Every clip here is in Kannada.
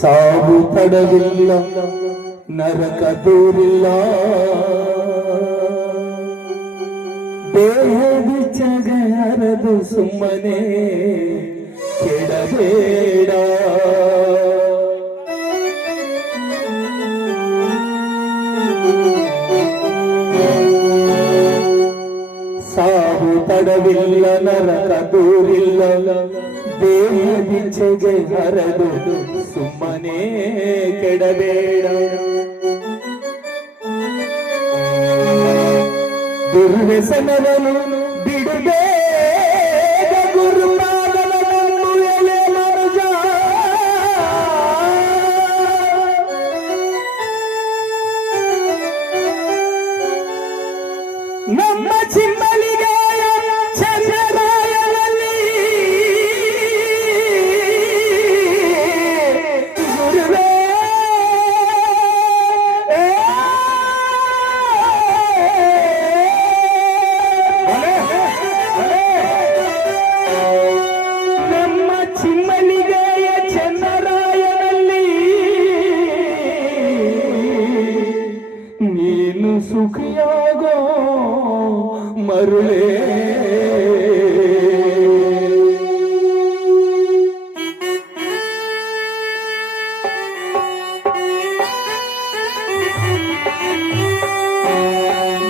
ಸಾವು ತಡವಿಲ್ಲ, ನರಕ ದೂರಿಲ್ಲ, ದೇಹ ಬಿಚ್ಚಗೆ ಹರದು ಸುಮ್ಮನೆ ಕೆಡಬೇಡ. ಸಾವು ತಡವಿಲ್ಲ, ನರಕ ದೂರಿಲ್ಲ, ದೇಹ ಬಿಚ್ಚಗೆ ಹರದು ಸುಮ್ಮನೆ ಕೆಡಬೇಡ. ದುರ್ವ್ಯಸನವನ್ನು ಬಿಡಬೇಡ, ಗುರುಪಾದವನ್ನು ಎಲೆ ಮರುಜ. ನಮ್ಮ ಚಿಮ್ಮಲಿಗೆಯ ಚಂದ್ರರಾಯನಲ್ಲಿ ಗುರುವೇ ನಮ್ಮ ಚಿಮ್ಮಲಿಗೆಯ ಚಂದ್ರರಾಯನಲ್ಲಿ ನೀನು ಸುಖಿಯಾಗೋ ಮರುಳೇ.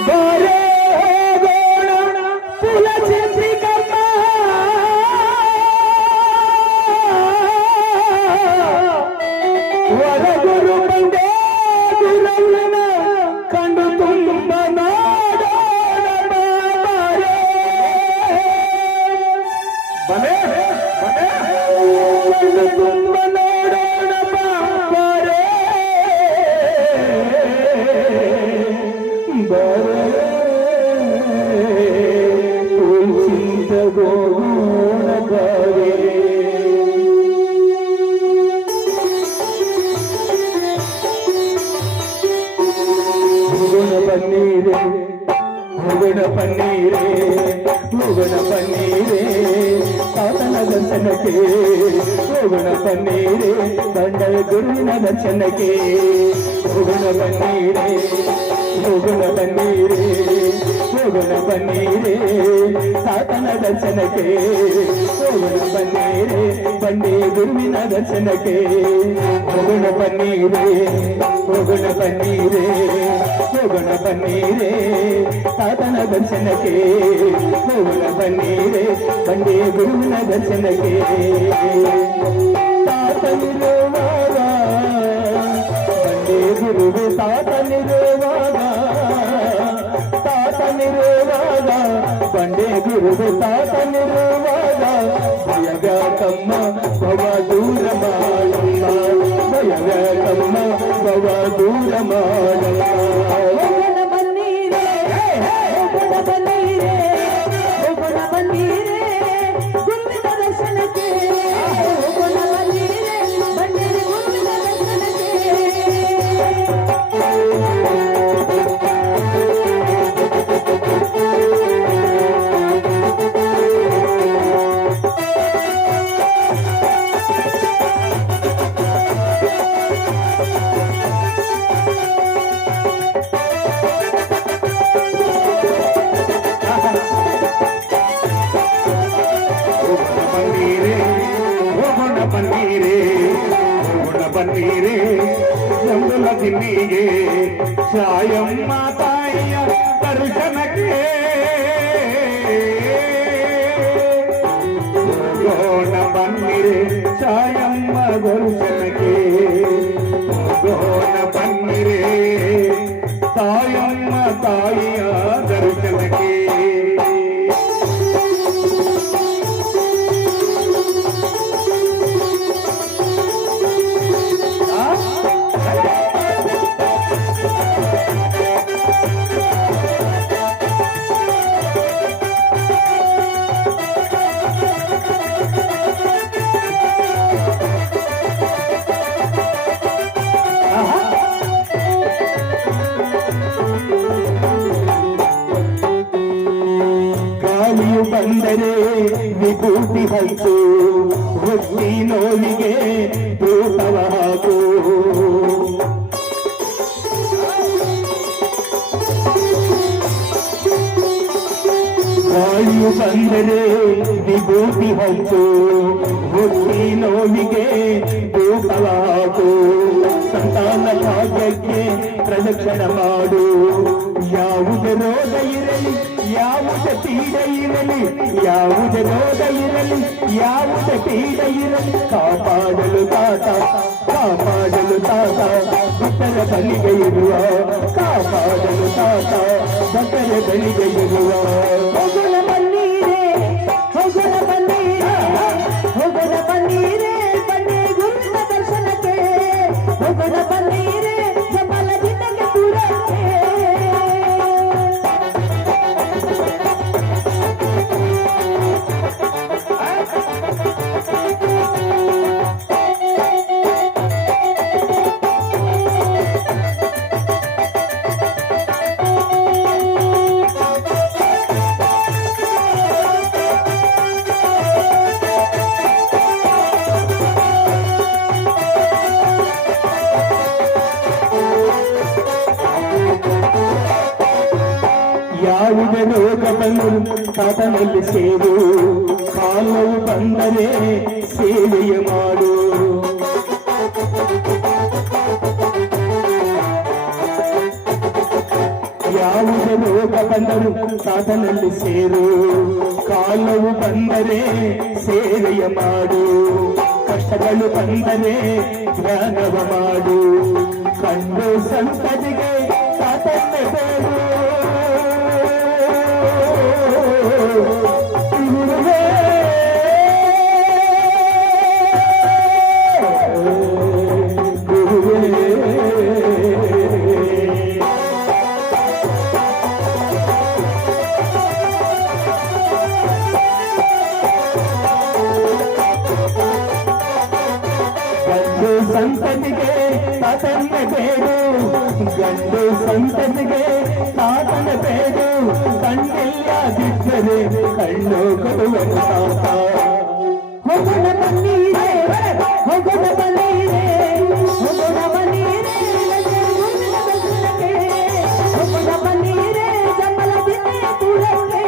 ಬಾರೆ ಹೋಗೋಣ ಕುಲಚಂದ್ರಿಕಮ್ಮ, ವರಗುರು ಬಂದೆ ಗುರವನ ಕಂಡು ತುಂಬ ನಾಡೋಣ. ಬಲೆ ಕಂಡು ತುಂಬ ನೋಡೋಣ ಬಾರೆ ಬಾರೆ, ಚಿಂತಗೋಣ ಬಾರೆ. ಹೋಗೋಣ ಬನ್ನೀರೆ, ಹೋಗೋಣ ಬನ್ನೀರೆ, ಹೋಗೋಣ ಬನ್ನೀರೆ ತಾತನ ದರ್ಶನಕ್ಕೆ, ಹೋಗೋಣ ಬನ್ನೀರೆ ಬಂಡ ಗುರುವಿನ ದರ್ಶನಕ್ಕೆ. ಹೋಗೋಣ ಬನ್ನೀರೆ, ಹೋಗೋಣ ಬನ್ನೀರೆ, ಹೋಗೋಣ ಬನ್ನೀರೆ ತಾತನ ದರ್ಶನಕ್ಕೆ. ಹೋಗೋಣ ಬನ್ನೀರೆ ಬಂಡೆ ಗುರುವಿನ ದರ್ಶನಕ್ಕೆ. ಹೋಗೋಣ ಬನ್ನೀರೆ, ಹೋಗೋಣ ಬನ್ನೀರೆ, ಹೋಗೋಣ ಬನ್ನೀರೆ ತಾತನ ದರ್ಶನಕ್ಕೆ. ಹೋಗೋಣ ಬನ್ನೀರೆ ಬಂಡೆ ಗುರುವಿನ ದರ್ಶನಕ್ಕೆ. ತಾತನಿರುವಾಗ ಬಂಡೆ ಗುರುವೆ, ತಾತನಿರುವಾಗ, ತಾತನಿರುವಾಗ ಬಂಡೆ ಗುರುವೆ, ತಾತನಿರುವಾಗ ಭಯವ್ಯಾಕಮ್ಮ ಭವ ದೂರ ಮಾಡಮ್ಮ, ಭಯವ್ಯಾಕಮ್ಮ ಭವ ದೂರ ಮಾಡಮ್ಮ. ಹೋಗೋಣ ಬನ್ನೀರೆ, ಹೋಗೋಣ ಬನ್ನೀರೆ, ಹೋಗೋಣ ಬನ್ನೀರೆ ಗುರುವಿನ ದರ್ಶನಕ್ಕೆ. ಹೋಗೋಣ ಬನ್ನೀರೆ ಬನ್ನೀರೆ ಗುರುವಿನ ದರ್ಶನಕ್ಕೆ. ಬನ್ನೀರೆ ನಂಬಲ ತಿನ್ನಿಗೆ ಶಾಯಮ್ಮ ತಾಯಿಯ ದರ್ಶನಕ್ಕೆ. ಹೋಗೋಣ ಬನ್ನೀರೆ ಶಾಯಮ್ಮ ದರ್ಶನಕ್ಕೆ. ಹೋಗೋಣ ಬನ್ನೀರೆ ತಾಯಮ್ಮ ತಾಯಿಯ ದರ್ಶನಕ್ಕೆ. ಬಂದರೆ ವಿಭೂತಿ ಹೈತು, ಹುಟ್ಟಿ ನೋವಿಗೆ ರೂಪವ ಹಾಕು. ವಾಯು ಬಂದರೆ ವಿಭೂತಿ ಹಚ್ಚು, ಹುಟ್ಟಿ ನೋವಿಗೆ ಧೂಪವಾಕು, ಸಂತಾನ ಭಾಗ್ಯಕ್ಕೆ ಪ್ರದಕ್ಷಿಣ ಮಾಡು. ಯಾವುದೇ ರೋಗ ಇರಲಿ, ಯಾವುದೇ ಪೀಡೆ ಇರಲಿ, ಯಾವುದೇ ರೋಗ ಇರಲಿ, ಯಾವುದೇ ಪೀಡೆ ಇರಲಿ, ಕಾಪಾಡಲು ತಾತ, ಕಾಪಾಡಲು ತಾತ ಭಕ್ತರ ಬಲಿಗೆ ಇರುವ, ಕಾಪಾಡಲು ತಾತ ಭಕ್ತರ ಬಲಿಗೆ ಇರುವ. ಹೋಗೋಣ ಬನ್ನೀರೇ, ಹೋಗೋಣ ಬನ್ನೀರೇ, ಹೋಗೋಣ ಬನ್ನೀರೇ, ಬನ್ನಿ ಗುರುವಿನ ದರ್ಶನಕ್ಕೆ. ಹೋಗೋಣ ಬನ್ನೀರೇ, ಜಂಬಲ ದಿನಕ್ಕೆ ದೂರಕ್ಕೆ. ಯಾವುದೇ ರೋಗ ಬಂದು ತಾತನಲ್ಲಿ ಸೇರು, ಕಾಲವು ಬಂದರೆ ಸೇವೆಯ ಮಾಡು. ಯಾವುದೇ ರೋಗ ಬಂದರೂ ತಾತನಲ್ಲಿ ಸೇರು, ಕಾಲವು ಬಂದರೆ ಸೇವೆಯ ಮಾಡು. ಕಷ್ಟಗಳು ಬಂದರೆ ಧ್ಯಾನವ ಮಾಡು, ಕಂಡು ಸಂತತಿಗೆ ತಾತನ್ನ ಬೇಡು. ಗುರುವೇ ಗುರುವೇ ಗಂಡು ಸಂತತಿಗೆ ತಾತನ್ನ ಬೇಡು, ಗಂಡು ಸಂತತಿಗೆ ತಾತನ ಬೇಡು. ಕಣ್ಣಿಲ್ಲದಿದ್ದರೆ ಕಣ್ಣು ಕೊಡುವನು ತಾತ. ಹೋಗೋಣ ಬನ್ನೀರೇ, ಹೋಗೋಣ ಬನ್ನೀರೇ, ಹೋಗೋಣ ಬನ್ನೀರೇ, ಗುರುವಿನ ದರ್ಶನಕ್ಕೆ. ಹೋಗೋಣ ಬನ್ನೀರೇ, ಜಂಬಲ ದಿನಕ್ಕೆ ದೂರಕ್ಕೆ.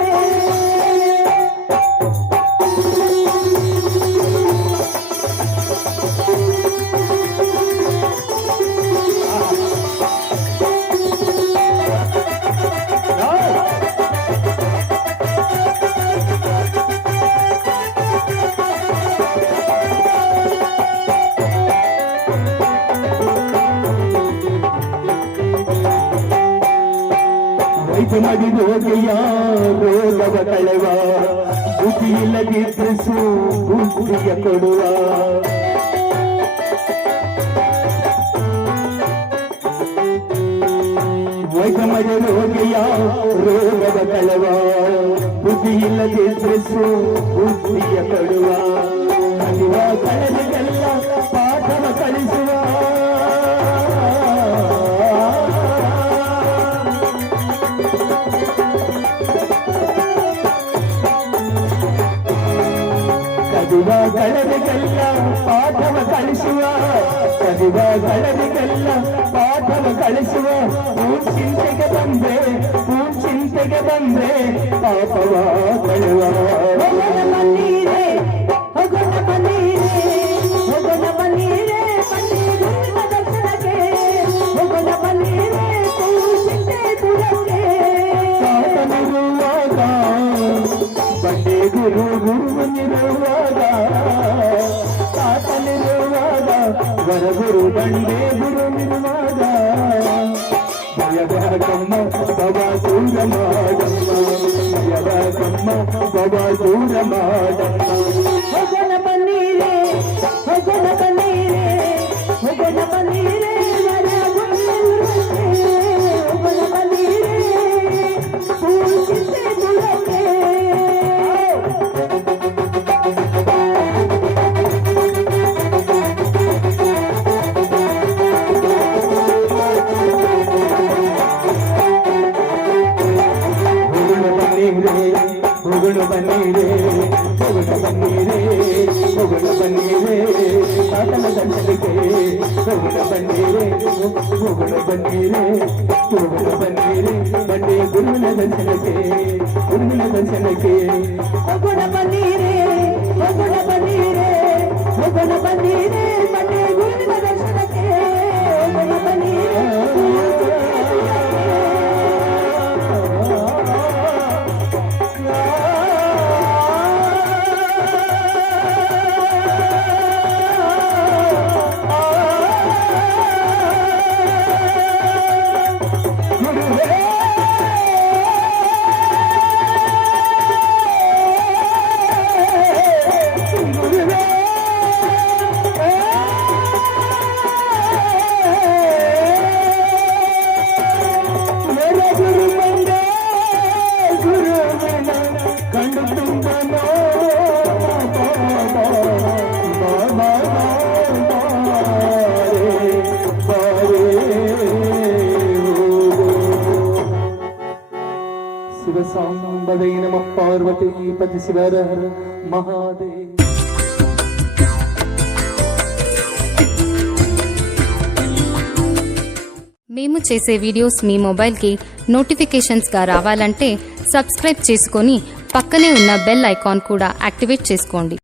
ವೈದ್ಯ ಮಡಿದು ಹೋಗಿಯ ರೋಗವ ಕಳೆವ, ಬುದ್ಧಿ ಇಲ್ಲದಿದ್ರಿಸು ಬುದ್ಧಿಯ ಕೊಡುವ. ವೈದ್ಯ ಮಡಿದು ಹೋಗಿಯ ರೋಗವ ಕಳೆವ, ಬುದ್ಧಿ ಇಲ್ಲದಿದ್ರಿಸು ಬುದ್ಧಿಯ ಕೊಡುವ. ಕಲಿವ ಕಳೆದೆಲ್ಲ ಪಾಠವ ಕಲಿಸುವ. ಕಲಿವ ಕಳೆದೆಲ್ಲ ಪಾಠವ ಕಲಿಸುವ, ಕಲಿವ ಕಳೆದೆಲ್ಲ ಪಾಠವ ಕಲಿಸುವ. ಚಿಂತೆಗೆ ಬಂದ್ರೆ ಚಿಂತೆಗೆ ಬಂದ್ರೆ ಪಾಪವ ಕಳೆವ. ಹೋಗೋಣ ಬನ್ನೀರೇ, ಹೋಗೋಣ ಬನ್ನೀರೇ, ಹೋಗೋಣ ಬನ್ನೀರೇ, ಬನ್ನಿ ಗುರುವಿನ ದರ್ಶನಕ್ಕೆ. ಹೋಗೋಣ ಬನ್ನೀರೇ, ಚಿಂತೆ ದೂರಕ್ಕೆ. ತಾತನಿರುವಾಗ ಬಂಡೆ ಗುರು ಗುರುವನಿರುವಾಗ, ತಾತನಿರುವಾಗ ವರಗುರು ಬಂಡೆ ಗುರುವಿರುವಾಗ. ಭಯವ್ಯಾಕಮ್ಮ ಬವ ದೂರ ಮಾಡಮ್ಮ, ಭಯವ್ಯಾಕಮ್ಮ ಬವ ದೂರ ಮಾಡಮ್ಮ. ಹೋಗೋಣ ಬನ್ನೀರೇ, ಹೋಗೋಣ ಬನ್ನೀರೇ, ಹೋಗೋಣ ಬನ್ನೀರೇ, ವರ ಗುರುವಿರುವಂತೆ. ಹೋಗೋಣ ಬನ್ನೀರೇ, ಚಿಂತೆ ದೂರಕ್ಕೆ. ಹೋಗೋಣ ಬನ್ನೀರೇ, ಹೋಗೋಣ ಬನ್ನೀರೇ, ಹೋಗೋಣ ಬನ್ನೀರೇ, ತಾತನ ದರ್ಶನಕ್ಕೆ. ಹೋಗೋಣ ಬನ್ನೀರೇ, ಹೋಗೋಣ ಬನ್ನೀರೇ, ಹೋಗೋಣ ಬನ್ನೀರೇ, ಬಂಡೆ ಗುರುವಿನ ಉರ್ಮಿಳ ದರ್ಶನಕ್ಕೆ ಉರ್ಮಿಳ ದರ್ಶನಕ್ಕೆ ಹೋಗೋಣ ಬನ್ನಿರೆ ಹೋಗೋಣ ಬನ್ನಿರೆ ಹೋಗೋಣ ಬನ್ನಿರೆ ಬನ್ನಿ ಗುರುವಿನ ದರ್ಶನಕ್ಕೆ ಹೋಗೋಣ ಬನ್ನಿರೆ ಶಿವಸಾಂಬದೈ ನಮಃ ಪಾರ್ವತಿ ಪತಿ ಶಿವರ ಹರ ಮಹಾದೇವ. మేము చేసే వీడియోస్ మీ మొబైల్కి నోటిఫికేషన్స్గా రావాలంటే సబ్స్క్రైబ్ చేసుకొని పక్కనే ఉన్న బెల్ ఐకాన్ కూడా యాక్టివేట్ చేసుకోండి.